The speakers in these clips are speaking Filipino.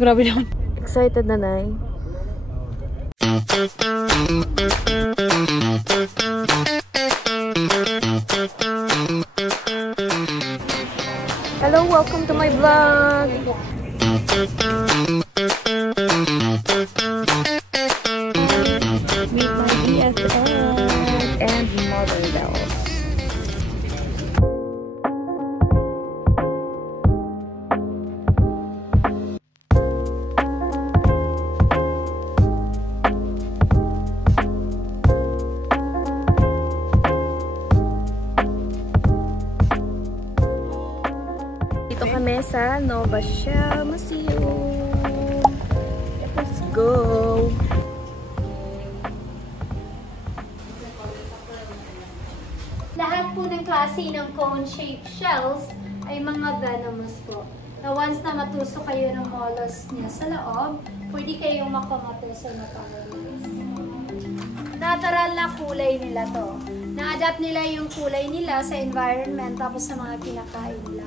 Grabe naman. Excited na, Nay? Hello, welcome to my vlog. Meet my BFF and mother Belle. Dito kami sa Novasiel Museum. Let's go! Lahat po ng klase ng cone-shaped shells ay mga venomous po. Na once na matusok kayo ng mollusk niya sa loob, pwede kayong makamatay sa mapangalilis. Natural na kulay nila to. Na-adapt nila yung kulay nila sa environment tapos sa mga kinakain nila.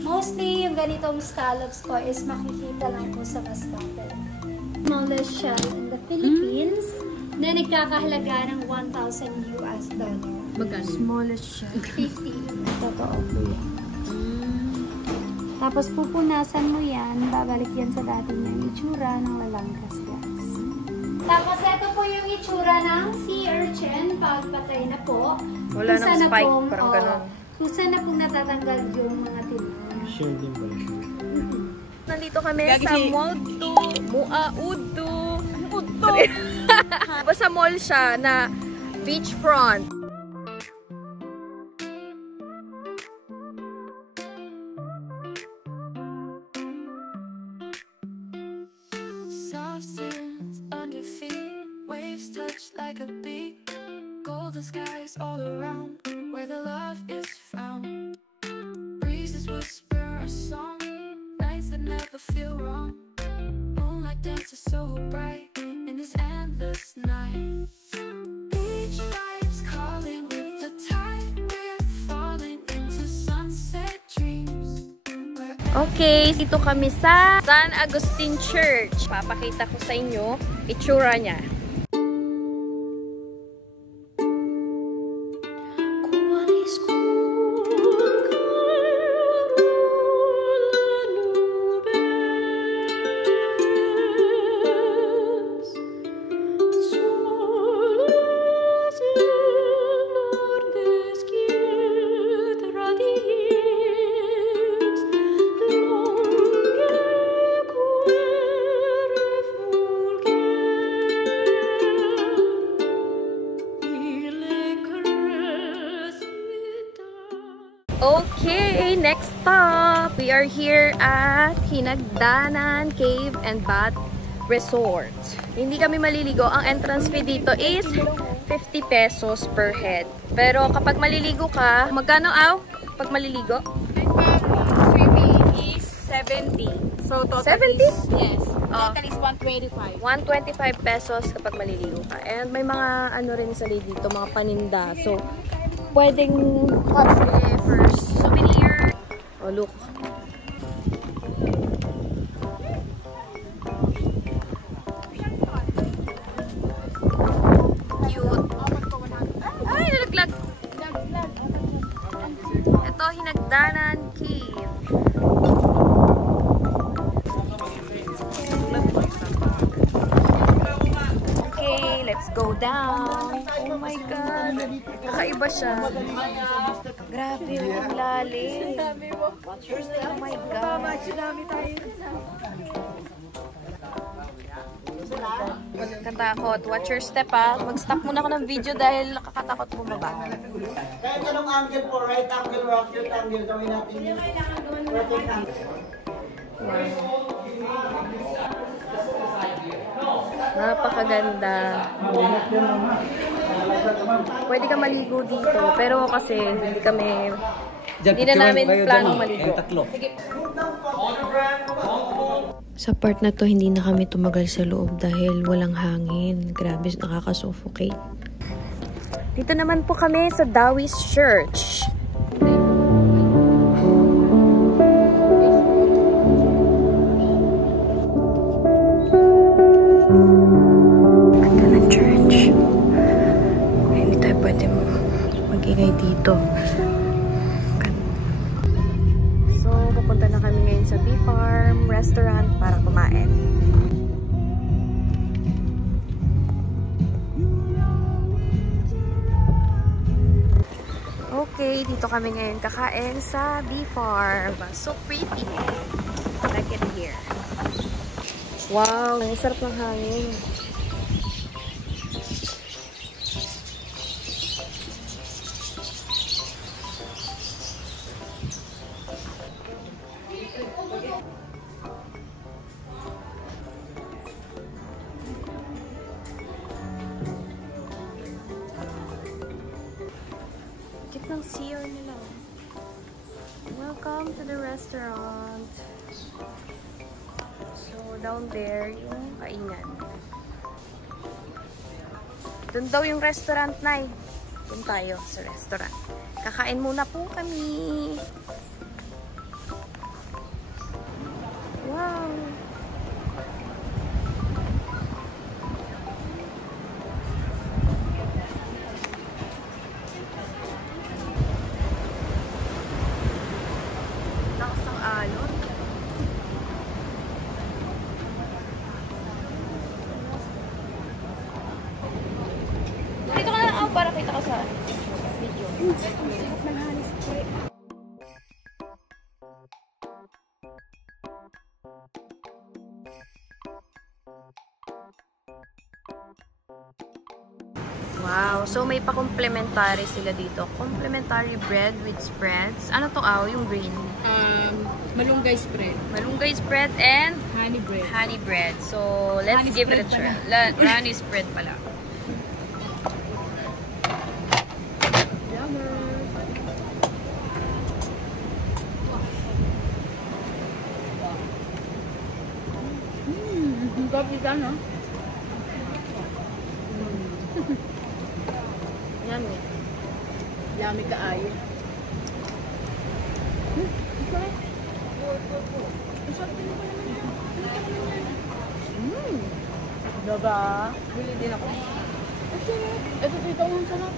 Mostly, yung ganitong scallops po is makikita lang po sa masbate. Smallest shell in the Philippines na nagkakahalaga ng $1,000 US. Magkano? Smallest shell. 50. Totoo po yan. Tapos pupunasan mo yan, babalik yan sa dati niyang itsura ng lalangkas-gas. Tapos ito po yung itsura ng sea urchin pag patay na po. Wala nang spike, parang ganon. Kusa na pong natatanggal yung mga tinapay. Sure din pala. Nandito kami sa Muaudu. Basta mall siya na beachfront. Soft sands under feet, waves touch like a beat. Golden skies all around, where the love is found. Breezes whisper a song, nights that never feel wrong. Moonlight dances so bright in this endless night. Beach vibes calling with the tide, we're falling into sunset dreams. Okay, dito kami sa San Agustin Church. Papakita ko sa inyo itsura niya. Okay, next stop. We are here at Hinagdanan Cave and Bath Resort. Hindi kami maliligo. Ang entrance fee dito is 50 pesos per head. Pero kapag maliligo ka, magkano pag maliligo? Swimming is 70. So total 70? is, yes. Total is 125. 125 pesos kapag maliligo ka. And may mga ano rin sa dito, mga paninda. So, pwedeng for souvenir. Oh, look. Cute. Ay, nalaglag. Ito, Hinagdanan Cave. Okay, let's go down. Oh my God. Kakaiba siya. Grabe, ang lalim. Oh my God. Katakot. Watch your step, ha. Mag-stop muna ako ng video dahil nakakatakot bumaba. Kahit anong angle po, right angle or acute angle, gawin natin yung perfect angle. Napakaganda. Pwede ka maligo dito, pero kasi hindi na namin planong maligo. Sa part na to, hindi na kami tumagal sa loob dahil walang hangin. Grabe, nakaka-suffocate. Dito naman po kami sa Taoist Church. Dito kami ngayon kakain sa bee farm. So pretty. Look at here. Wow, ang sarap ng hangin. Ng seer nila. Welcome to the restaurant. So, down there, yung kainan. Doon daw yung restaurant, Nay. Doon tayo sa restaurant. Kakain muna po kami. Wow! Dito ka na para kita ka sa video. Wow, so may pa-complementary sila dito. Complementary bread with spreads. Ano to, yung green? Malunggay spread. Malunggay spread and Honey bread. honey bread. So, let's Honey give it a spread try. Honey spread pala. Kapita, no? Yummy. Yummy ka ayo. Diba? Bili din ako. Ito dito ang sarap.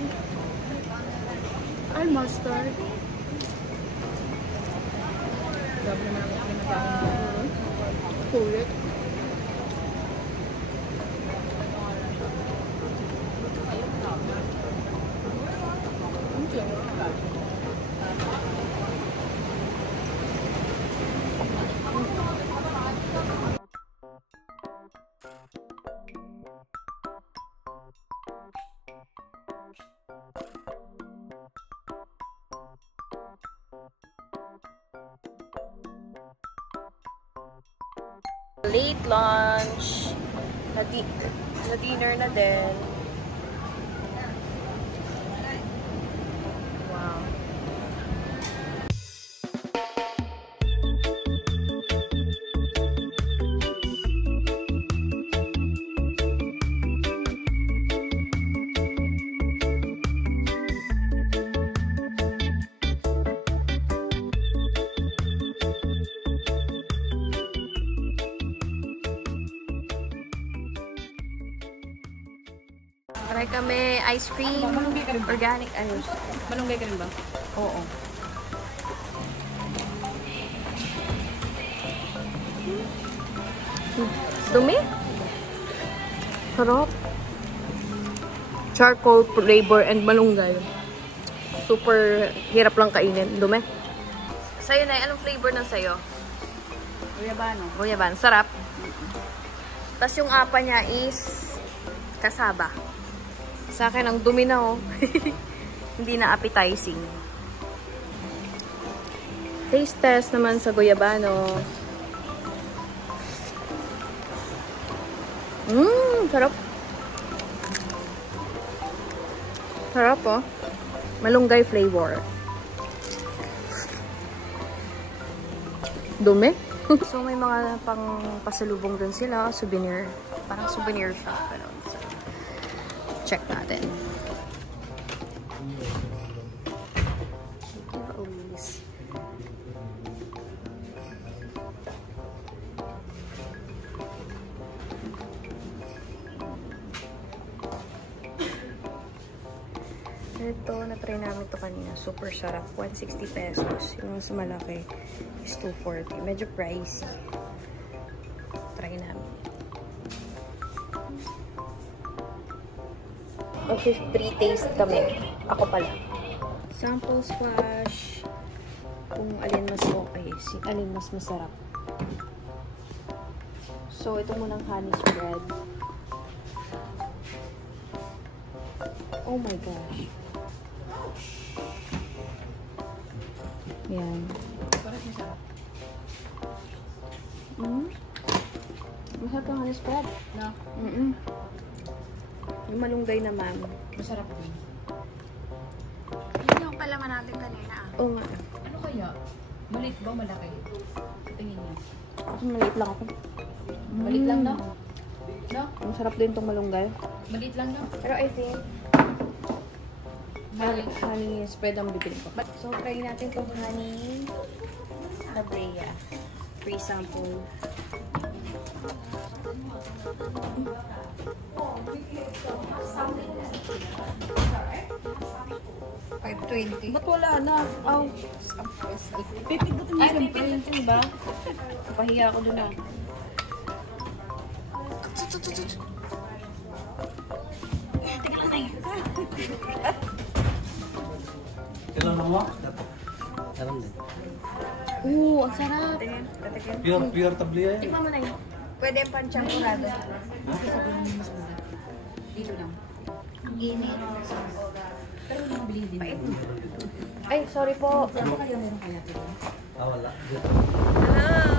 Ay, mustard. Grabe naman ako pinagkain. Kulit. Late lunch. Na dinner na din. Wow. Try kami ice cream. Organic. Ayun. Malunggay ka rin ba? Oo. Dumi? Sarap. Charcoal flavor and malunggay. Super hirap lang kainin. Dumi. Sa'yo na, anong flavor ng sa'yo? Guyabano. Guyaban. Sarap. Tapos yung apa niya is kasaba. Sa akin, ang dumi na, oh. Hindi na appetizing. Taste test naman sa guyabano. Sarap. Sarap, oh. Malunggay flavor. Dumi. So, may mga pang pasalubong dun sila. Souvenir. Parang souvenir shop. So, check natin. Ito, na-try namin ito kanina. Super sarap. 160 pesos. Yung sa malaki is 240. Medyo pricey. Try namin. Okay, 3 taste kami. Ako pala. Sample squash. Kung alin mas okay. Alin mas masarap. So, ito munang honey spread. Oh my gosh. Yan. Parang masarap. Masarap ang honey spread. No? Yung malunggay naman. Masarap din. Yun yung palaman natin kanina. Oo nga. Ano kaya? Maliit ba o malaki? Tingin niyo. Kasi maliit lang ako. Maliit lang, no? No? Masarap din itong malunggay. Maliit lang, no? Pero I think, honey spread ang bibili ko. So, try natin itong honey La Brea. Free sample. $5.20. Ba't wala na? Aw. Pipindutin mo siyempre. Pipindutin ba? Pahiya ako dun ah. Kailan mo? Sarap din. Ang sarap. Pure tablia yan. Tikman mo na yun. Pwede panchampurado. Dito lang. Ang init. Pero hindi mabili din. Ay, sorry po. Ano kaya meron kaya ito? Wala. Hello!